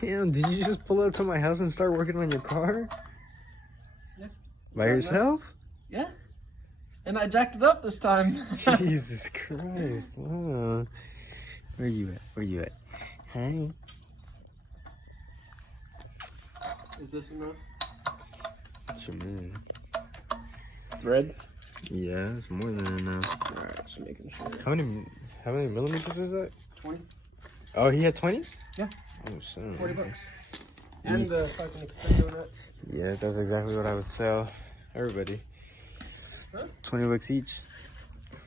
Damn, did you just pull up to my house and start working on your car? Yeah. By yourself? Yeah. And I jacked it up this time. Jesus Christ. Wow. Where you at? Where you at? Hey. Is this enough? What you mean? Thread? Yeah, it's more than enough. Alright, just making sure. How many millimeters is that? 20. Oh, he had 20s? Yeah. Oh, shit. $40. And the fucking extendo nuts. Yeah, that's exactly what I would sell everybody. Huh? $20 each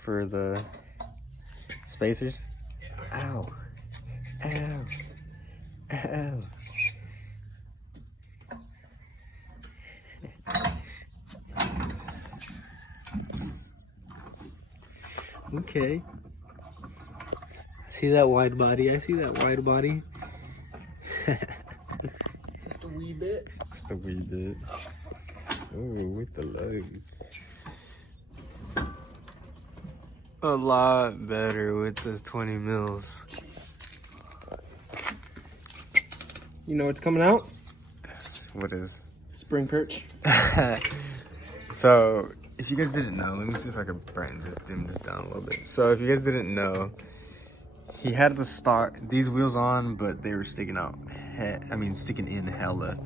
for the spacers. Ow. Ow. Ow. Okay. See that wide body? I see that wide body. Just a wee bit. Just a wee bit. Oh, with the legs. A lot better with the 20 mils. You know what's coming out? What is? Spring perch. So, if you guys didn't know, let me see if I can just dim this down a little bit. So, if you guys didn't know, he had to start these wheels on, but they were sticking out. Sticking in hella.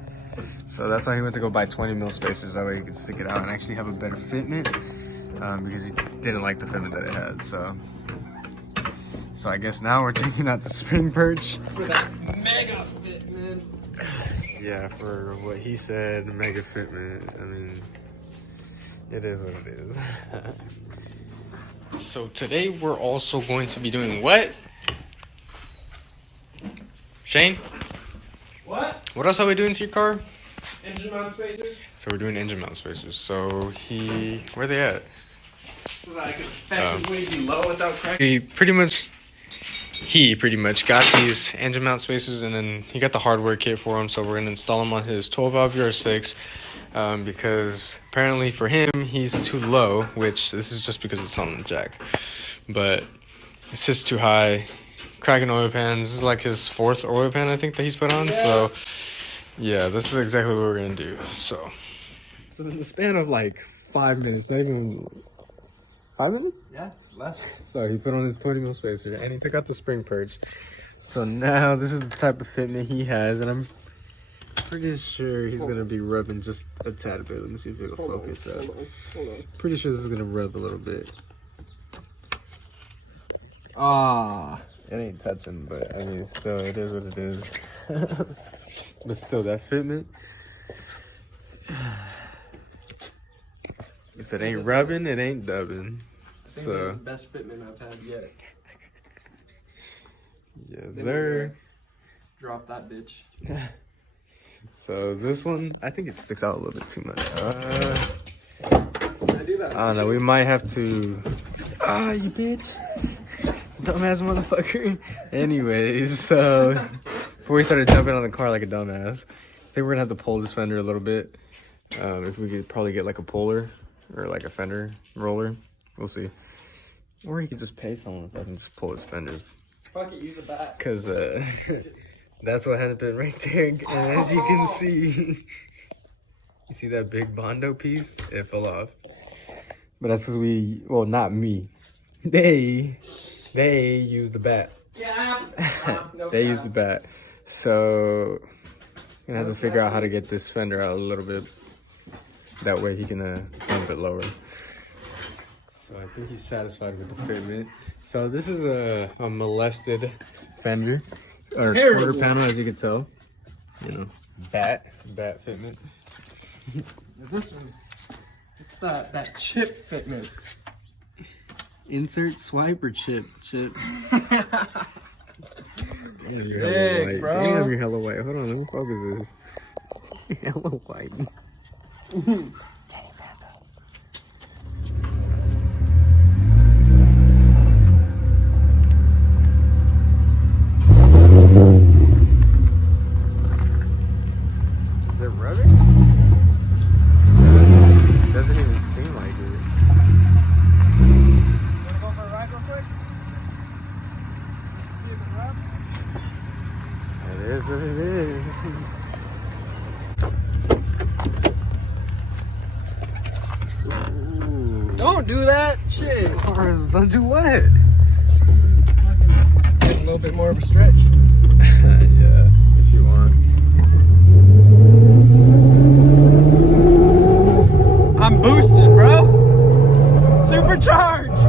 So that's why he went to go buy 20 mil spacers. That way he could stick it out and actually have a better fitment, because he didn't like the fitment that it had. So I guess now we're taking out the spring perch. For that mega fitment. Yeah, for what he said, mega fitment. I mean, it is what it is. So today we're also going to be doing what? Shane? What? What else are we doing to your car? Engine mount spacers. So we're doing engine mount spacers. So where they at? So that I could effectively be low without cracking. He pretty much got these engine mount spacers, and then he got the hardware kit for them. So we're gonna install them on his 12 valve VR6, because apparently for him he's too low. Which this is just because it's on the jack, but it sits too high. Cracking oil pans. This is like his 4th oil pan, I think, that he's put on. Yeah. So yeah, this is exactly what we're gonna do. So in the span of like 5 minutes, not even 5 minutes? Yeah, less. So he put on his 20 mil spacer and he took out the spring perch. So now this is the type of fitment he has, and I'm pretty sure he's gonna be rubbing just a tad bit. Let me see if it'll focus up. Hold on. Pretty sure this is gonna rub a little bit. Ah. It ain't touching, but I mean, still, it is what it is. But still, that fitment, if it ain't rubbing, it ain't dubbing. I think this is the best fitment I've had yet. Yes, sir. Drop that bitch. So this one, I think it sticks out a little bit too much. I do that. I don't know, we might have to... Ah, you bitch. Dumbass motherfucker. Anyways, so before we started jumping on the car like a dumbass, I think we're gonna have to pull this fender a little bit. If we could probably get like a puller or like a fender roller, we'll see. Or he could just pay someone if I can just pull his fenders. Fuck it, use a bat. Cause that's what happened right there. And as you can see, you see that big Bondo piece? It fell off. But that's because well, not me. They used the bat. Yeah. They used the bat. So I'm gonna have to figure out how to get this fender out a little bit. That way he can dump it lower. So I think he's satisfied with the fitment. So this is a molested fender, or quarter panel, as you can tell. You know, bat fitment. This one, it's that chip fitment. Insert swipe or chip. Sick, Bro. Damn, you're hella white. Hold on, let me focus this. You're hella white. Is it rubbing? It doesn't even seem like it. Wanna go for a ride real quick? Just to see if it rubs? It is what it is. Ooh. Don't do that shit. Cars, don't do what? A little bit more of a stretch. Yeah, if you want. I'm boosted, bro. Supercharged.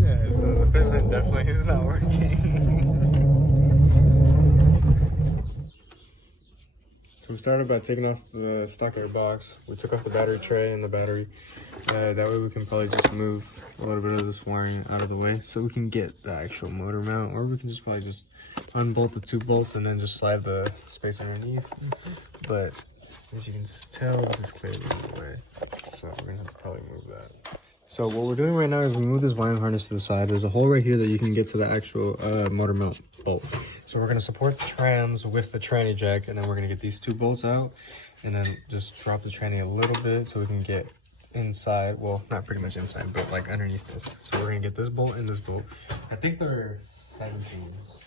Yeah, so the fitment definitely is not working. So we started by taking off the stock air box. We took off the battery tray and the battery. That way we can probably just move a little bit of this wiring out of the way so we can get the actual motor mount, or we can just probably just unbolt the 2 bolts and then just slide the space underneath. But as you can tell, this is clearly in the way, so we're gonna have to probably move that. So what we're doing right now is we move this wiring harness to the side. There's a hole right here that you can get to the actual motor mount bolt. So we're gonna support the trans with the tranny jack, and then we're gonna get these 2 bolts out, and then just drop the tranny a little bit so we can get inside. Well, not pretty much inside, but like underneath this. So we're gonna get this bolt and this bolt. I think they're 17s.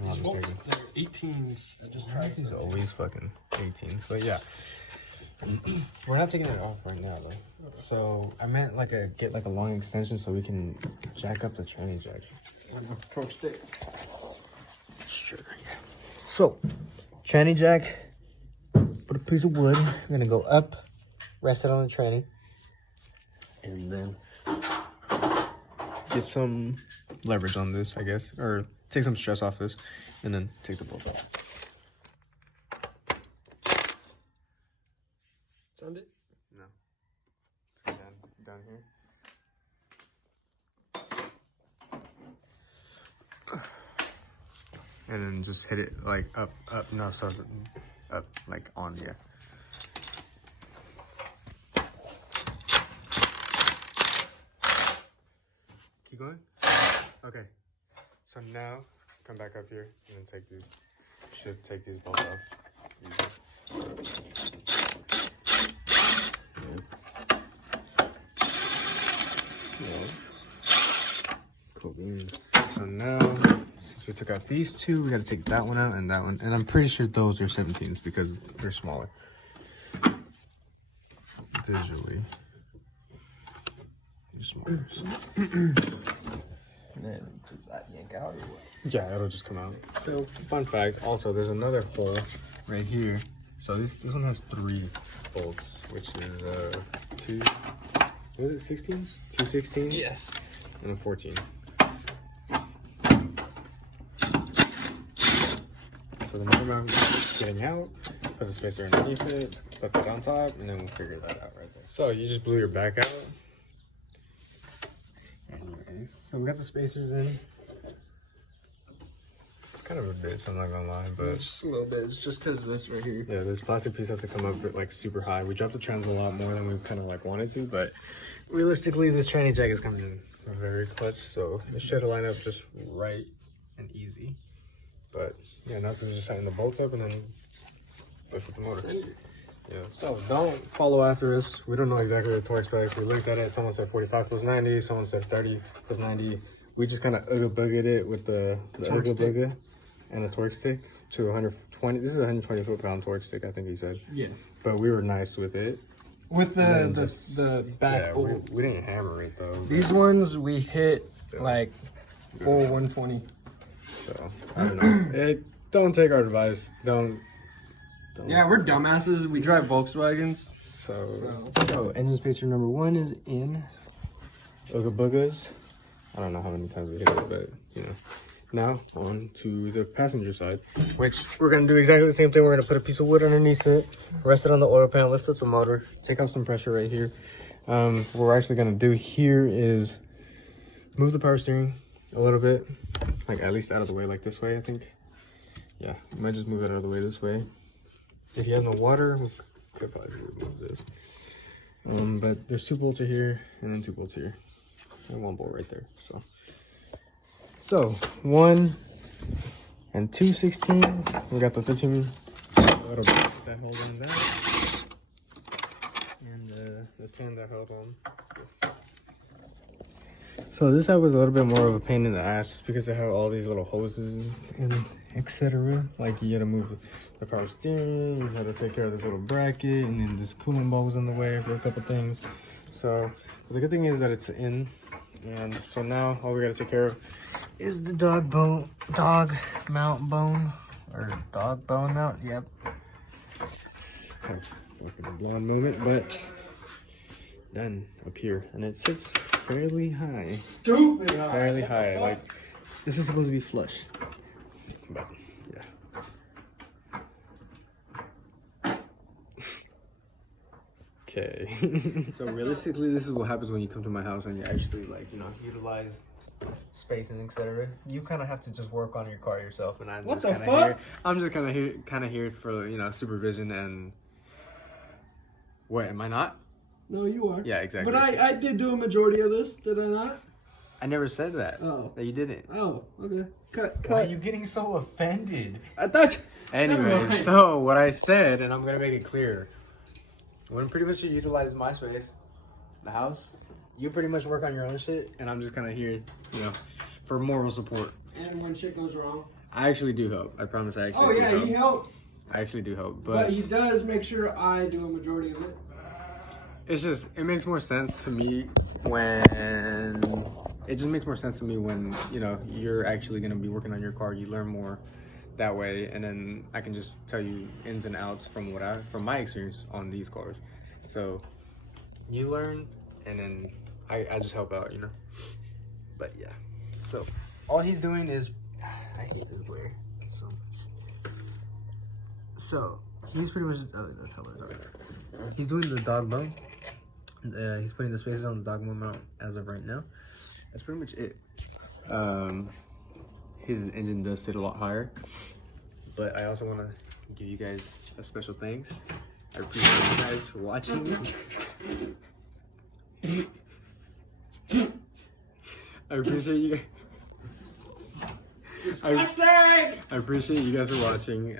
These bolts, they're 18s. I just tried. These always fucking 18s, but yeah. We're not taking it off right now though. So I meant like get like a long extension so we can jack up the tranny jack. Torque stick. Sure. Yeah. So tranny jack. Put a piece of wood. We're gonna go up, rest it on the tranny, and then get some leverage on this, I guess, or take some stress off this, and then take the bolt off. Sound it? No. Down here. And then just hit it like up, no, so up, like on, yeah. Keep going? Okay. So now, come back up here and then take these, should take these bolts off. Cool beans. So now, since we took out these 2, we gotta take that one out and that one. And I'm pretty sure those are 17s because they're smaller. Visually. They're smaller. And then does that yank out or what? Yeah, it'll just come out. So, fun fact, also there's another hole right here. So this one has 3 bolts, which is 2, what is it, 16s? 2 16s? Yes. And a 14. So the motor mount is getting out, put the spacer underneath it, put that on top, and then we'll figure that out right there. So you just blew your back out. Anyways, so we got the spacers in. It's kind of a bitch, I'm not gonna lie, but Just a little bit. It's just because this right here. yeah, this plastic piece has to come up like super high. We dropped the trans a lot more than we kind of like wanted to, but realistically, this tranny jack is coming in very clutch, so it should line up just right and easy. But yeah, now this is just setting the bolts up and then lift with the motor. Yeah, so don't follow after us. We don't know exactly the torque specs. We looked at it. Someone said 45 plus 90. Someone said 30 plus 90. We just kind of ooga-boogered it with the ooga-booga and a torque stick to 120. This is a 120 foot-pound torque stick, I think he said. Yeah. But we were nice with it. With the back yeah, bolt. we didn't hammer it though. These ones we hit like full 120. So I don't know. Don't take our advice. Don't. Yeah, we're dumbasses. We drive Volkswagens. So engine spacer number 1 is in. Ooga boogas. I don't know how many times we hit it, but you know. Now on to the passenger side, which we're gonna do exactly the same thing. We're gonna put a piece of wood underneath it, rest it on the oil pan, lift up the motor, take off some pressure right here. What we're actually gonna do here is move the power steering a little bit, like at least out of the way, like this way, I think. Yeah, we might just move it out of the way this way. If you have no water, we could probably remove this. But there's 2 bolts here and then 2 bolts here, and 1 bolt right there. So 1 and 2 16s. We got the 13 that hold on that, and the 10 that held on this. So this side was a little bit more of a pain in the ass because they have all these little hoses and etc. Like you gotta move the power steering, you gotta take care of this little bracket, and then this coolant ball was in the way for a couple things. So the good thing is that it's in, and so now all we gotta take care of is the dog mount bone, or dog bone mount. Yep. Blonde moment, but done up here, and it sits fairly high. Stupid high. Fairly high. Like this is supposed to be flush, but yeah. Okay. So realistically, this is what happens when you come to my house and you actually, like, you know, utilize space and etc. You kind of have to just work on your car yourself, and I'm What just the kind of fuck? here. I'm just kind of here for, you know, supervision and. What, am I not? No, you are. Yeah, exactly. But I did do a majority of this, did I not? I never said that. Oh. That you didn't. Oh, okay. Cut. Why are you getting so offended? I thought. Never Anyway, mind. so what I said, and I'm gonna make it clear, when pretty much you utilize my space, the house, you pretty much work on your own shit, and I'm just kind of here, you know, for moral support. And when shit goes wrong. I actually do help. I promise. I actually. Oh do yeah, help. he helps. I actually do help, But he does make sure I do a majority of it. it's just, it makes more sense to me when, it just makes more sense to me when, you know, you're actually going to be working on your car. You learn more that way, and then I can just tell you ins and outs from from my experience on these cars. So you learn, and then I just help out, you know. But yeah, so all he's doing is, I hate this glare so much. So he's pretty much, that's how we're talking. He's doing the dog bone. He's putting the spaces on the dog bone mount as of right now. That's pretty much it. His engine does sit a lot higher, but I also want to give you guys a special thanks. I appreciate you guys for watching. I appreciate you. I appreciate you guys for watching.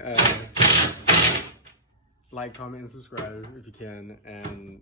Like, comment, and subscribe if you can, and